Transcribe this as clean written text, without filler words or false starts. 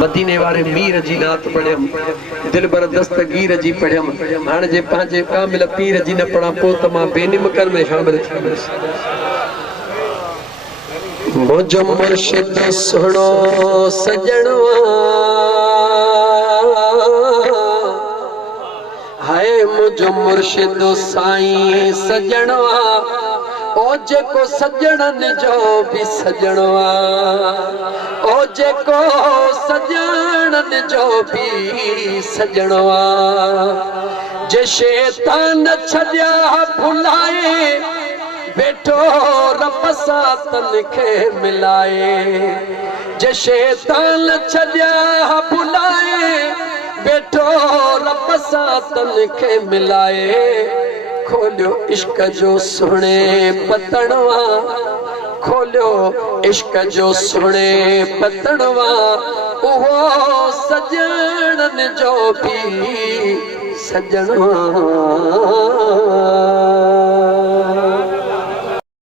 मदीने वारे मीर जी नात पढ़ियम दिलबर दस्तगीर जी पढ़ियम हाणे जे पंहिंजे कामिल पीर जी न पढ़ा पोइ त मां बेनिमकर में शामिल थी वियुसि मुंहिंजो मुर्शिद सुहिणो सजणो हाय मुंहिंजो मुर्शिद साईं सजणो ओ जेको सजणनि जो बि सजणो ओ जेको सजणनि जो बि सजणो जे शैतान छॾिया भुलाए बेठो रब सां तन खे मिलाए जे शैतान छॾिया भुलाए बेठो रब सां तन खे मिलाए खोलियो इश्क जो सुहिणे पतणवा खोलियो इश्क जो सुहिणे पतणवा उहो सजणनि जो बि सजणवा